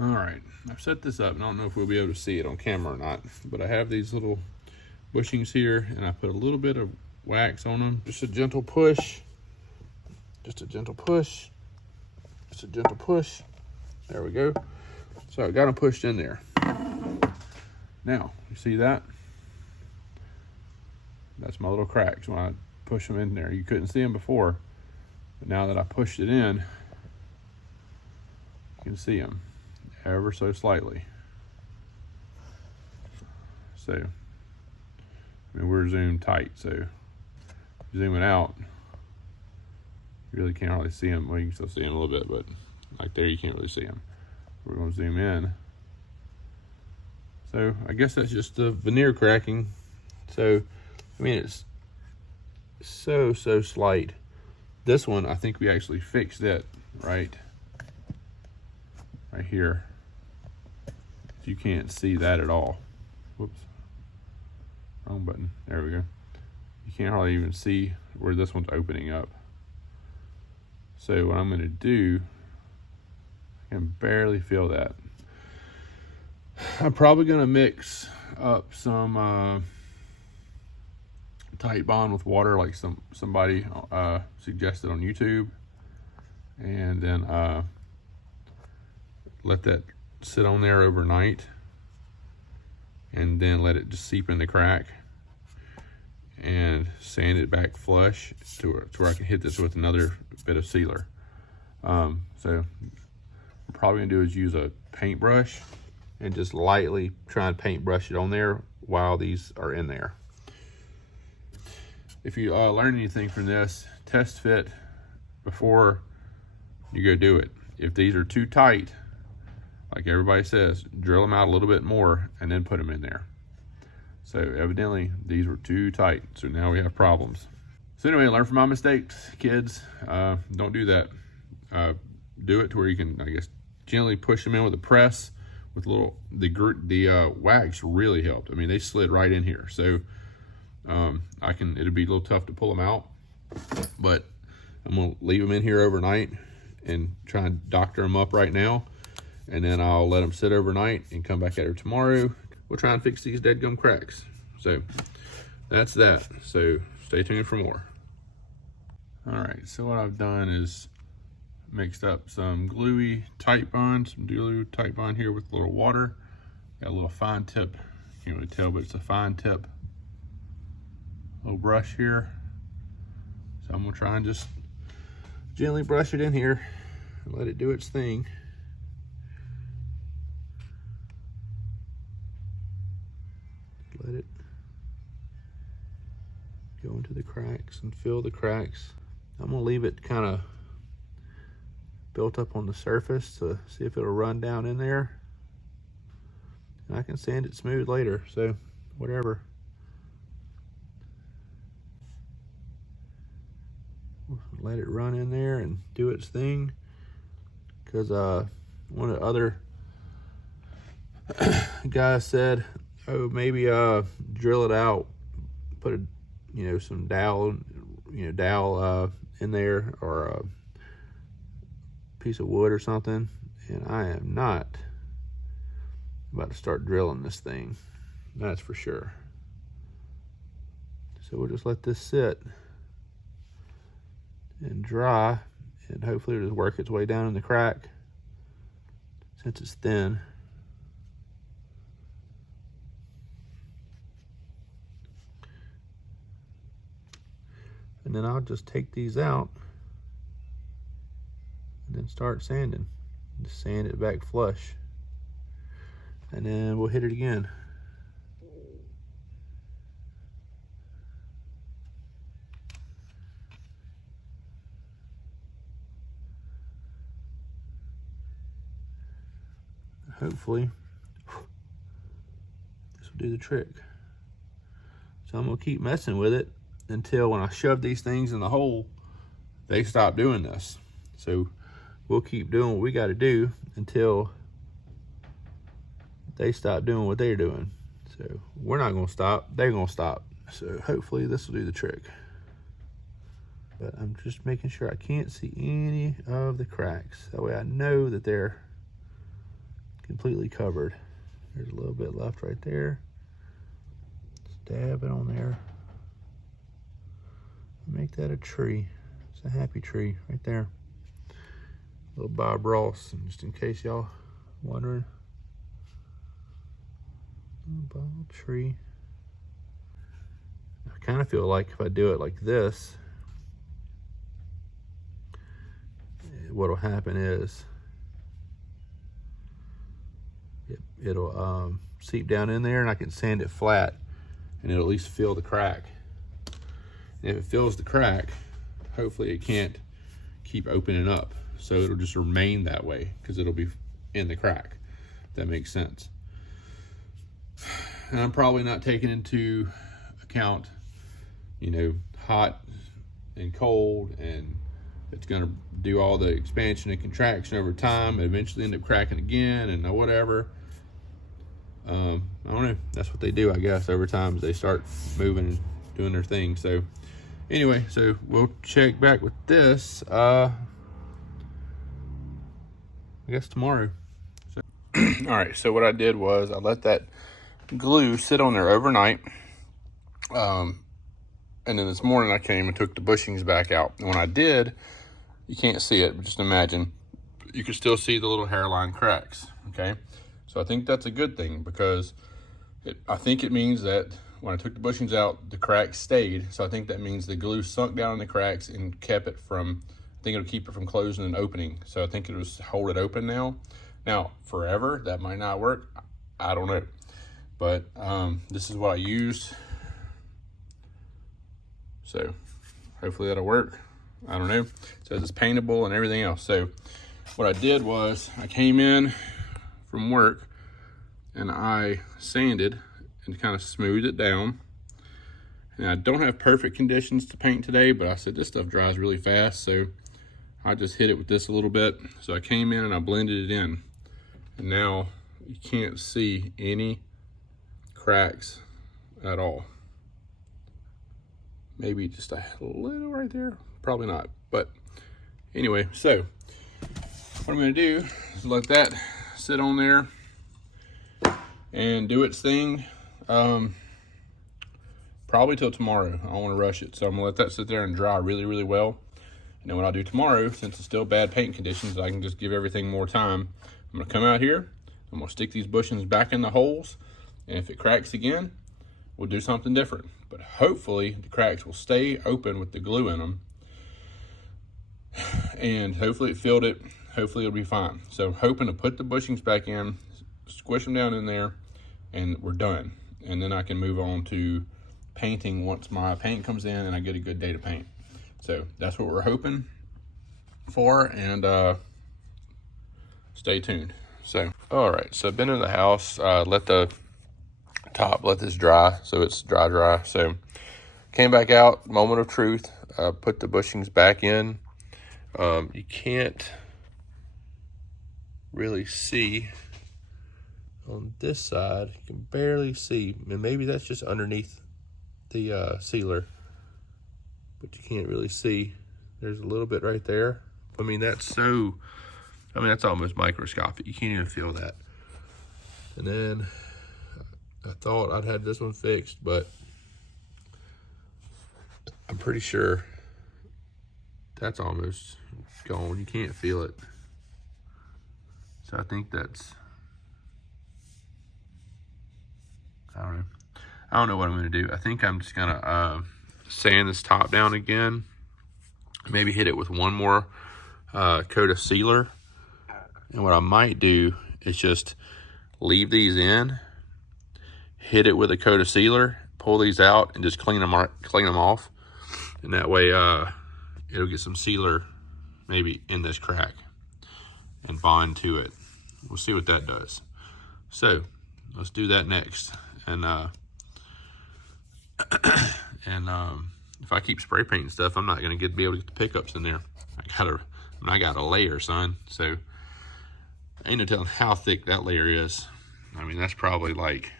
All right, I've set this up, and I don't know if we'll be able to see it on camera or not, but I have these little bushings here, and I put a little bit of wax on them. Just a gentle push, just a gentle push, just a gentle push. There we go. So I got them pushed in there. Now, you see that? That's my little cracks when I push them in there. You couldn't see them before, but now that I pushed it in, you can see them ever so slightly. So, I mean, we're zoomed tight, so zooming out, you really can't hardly see them. Well, you can still see them a little bit, but like there, you can't really see them. We're going to zoom in. So I guess that's just the veneer cracking. So, I mean, it's so slight. This one, I think we actually fixed it right here. You can't see that at all. Whoops, wrong button. There we go. You can't hardly even see where this one's opening up. So what I'm going to do, I can barely feel that. I'm probably going to mix up some tight bond with water, like somebody suggested on YouTube, and then let that sit on there overnight, and then let it just seep in the crack, and sand it back flush to where I can hit this with another bit of sealer. So what I'm probably gonna do is use a paintbrush and just lightly try and paintbrush it on there while these are in there. If you learn anything from this, test fit before you go do it. If these are too tight, like everybody says, drill them out a little bit more and then put them in there. So evidently these were too tight, so now we have problems. So anyway, learn from my mistakes, kids. Don't do that. Do it to where you can, I guess, gently push them in with a press. With the wax really helped. I mean, they slid right in here. So it'd be a little tough to pull them out, but I'm gonna leave them in here overnight and try and doctor them up right now. And then I'll let them sit overnight and come back at her tomorrow. We'll try and fix these dead gum cracks. So that's that. So stay tuned for more. All right, so what I've done is mixed up some gluey tight bond, some glue tight bond here with a little water. Got a little fine tip, you can't really tell, but it's a fine tip little brush here. So I'm gonna try and just gently brush it in here and let it do its thing. Let it go into the cracks and fill the cracks. I'm gonna leave it kind of built up on the surface to see if it'll run down in there. And I can sand it smooth later, so whatever. Let it run in there and do its thing. Because one of the other guys said, oh, maybe drill it out, put some dowel, in there, or a piece of wood or something. And I am not about to start drilling this thing, that's for sure. So we'll just let this sit and dry, and hopefully it'll just work its way down in the crack since it's thin. And then I'll just take these out and then start sanding. Just sand it back flush. And then we'll hit it again. Hopefully this will do the trick. So I'm gonna keep messing with it until when I shove these things in the hole, they stop doing this. So we'll keep doing what we gotta do until they stop doing what they're doing. So we're not gonna stop, they're gonna stop. So hopefully this will do the trick. But I'm just making sure I can't see any of the cracks. That way I know that they're completely covered. There's a little bit left right there. Dab it on there. Make that a tree. It's a happy tree right there. Little Bob Ross, just in case y'all wondering. Little Bob tree. I kind of feel like if I do it like this, what'll happen is it'll seep down in there, and I can sand it flat, and it'll at least fill the crack. And if it fills the crack, hopefully it can't keep opening up, so it'll just remain that way because it'll be in the crack. If that makes sense. And I'm probably not taking into account, you know, hot and cold, and it's gonna do all the expansion and contraction over time and eventually end up cracking again and whatever. I don't know, that's what they do, I guess, over time as they start moving and doing their thing. So anyway, so we'll check back with this, I guess tomorrow. So, all right, so what I did was I let that glue sit on there overnight. And then this morning I came and took the bushings back out. And when I did, you can't see it, but just imagine, you can still see the little hairline cracks, okay? So I think that's a good thing, because I think it means that when I took the bushings out, the cracks stayed. So I think that means the glue sunk down in the cracks and kept it from, I think it'll keep it from closing and opening. So I think it'll hold it open now. Now, forever, that might not work. I don't know. But this is what I used. So hopefully that'll work. I don't know. It says it's paintable and everything else. So what I did was I came in from work and I sanded and kind of smoothed it down. And I don't have perfect conditions to paint today, but I said this stuff dries really fast, so I just hit it with this a little bit. So I came in and I blended it in. And now you can't see any cracks at all. Maybe just a little right there, probably not. But anyway, so what I'm gonna do is let that sit on there and do its thing, probably till tomorrow. I don't want to rush it, so I'm gonna let that sit there and dry really, really well. And then what I'll do tomorrow, since it's still bad paint conditions, I can just give everything more time. I'm gonna come out here, I'm gonna stick these bushings back in the holes, and if it cracks again, we'll do something different. But hopefully the cracks will stay open with the glue in them, and hopefully it filled it. Hopefully it'll be fine. So I'm hoping to put the bushings back in, squish them down in there, and we're done. And then I can move on to painting once my paint comes in and I get a good day to paint. So that's what we're hoping for, and stay tuned. So, all right, so I've been in the house, let the top, let this dry, so it's dry. So came back out, moment of truth, put the bushings back in. You can't really see on this side, you can barely see, and maybe that's just underneath the sealer, but you can't really see. There's a little bit right there. I mean, that's almost microscopic. You can't even feel that. And then I thought I'd had this one fixed, but I'm pretty sure that's almost gone. You can't feel it. So I think that's, I don't know what I'm gonna do. I think I'm just gonna sand this top down again, maybe hit it with one more coat of sealer. And what I might do is just leave these in, hit it with a coat of sealer, pull these out, and just clean them off. And that way it'll get some sealer maybe in this crack and bond to it. We'll see what that does. So let's do that next. And if I keep spray painting stuff, I'm not gonna be able to get the pickups in there. I got a layer, son. So ain't no telling how thick that layer is. I mean, that's probably like,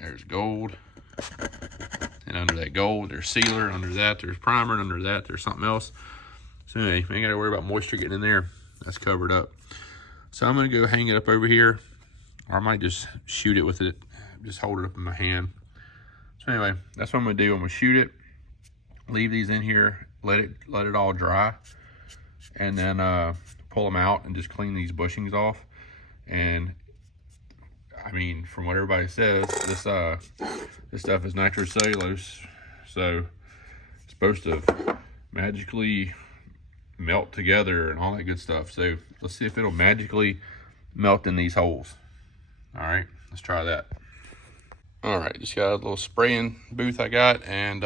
there's gold, and under that gold there's sealer, under that there's primer, and under that there's something else. So anyway, ain't gotta worry about moisture getting in there. That's covered up. So I'm gonna go hang it up over here, or I might just shoot it with it, just hold it up in my hand. So anyway, that's what I'm gonna do. I'm gonna shoot it, leave these in here, let it all dry, and then pull them out and just clean these bushings off. And I mean, from what everybody says, this stuff is nitrocellulose, so it's supposed to magically melt together and all that good stuff. So let's see if it'll magically melt in these holes. All right, let's try that. All right, just got a little spraying booth I got, and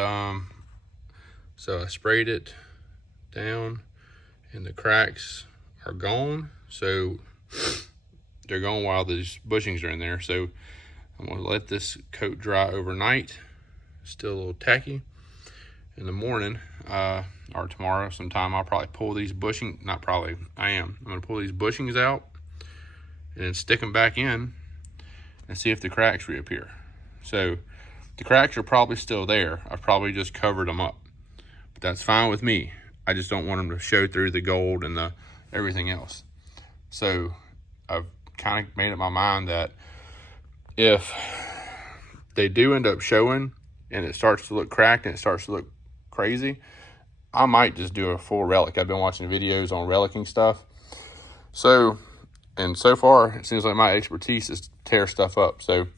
so I sprayed it down and the cracks are gone. So they're gone while these bushings are in there. So I'm gonna let this coat dry overnight. Still a little tacky. In the morning, or tomorrow sometime, I'll probably pull these bushings, not probably, I'm gonna pull these bushings out and then stick them back in and see if the cracks reappear. So the cracks are probably still there. I've probably just covered them up, but that's fine with me. I just don't want them to show through the gold and the everything else. So I've kind of made up my mind that if they do end up showing and it starts to look cracked and it starts to look crazy, I might just do a full relic. I've been watching videos on relicking stuff. So far, it seems like my expertise is to tear stuff up. So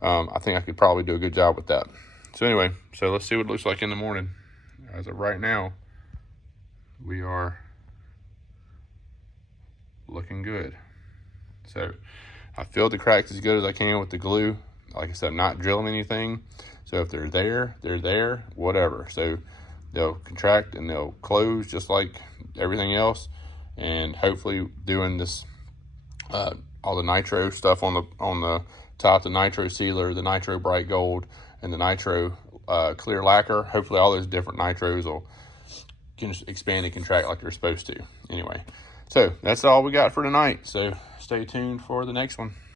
I think I could probably do a good job with that. So anyway, so let's see what it looks like in the morning. As of right now, we are looking good. So I filled the cracks as good as I can with the glue. Like I said, I'm not drilling anything. So if they're there, they're there, whatever. So they'll contract and they'll close just like everything else. And hopefully doing this, all the nitro stuff on the top, the nitro sealer, the nitro bright gold, and the nitro clear lacquer. Hopefully all those different nitros can expand and contract like they're supposed to. Anyway, so that's all we got for tonight. So stay tuned for the next one.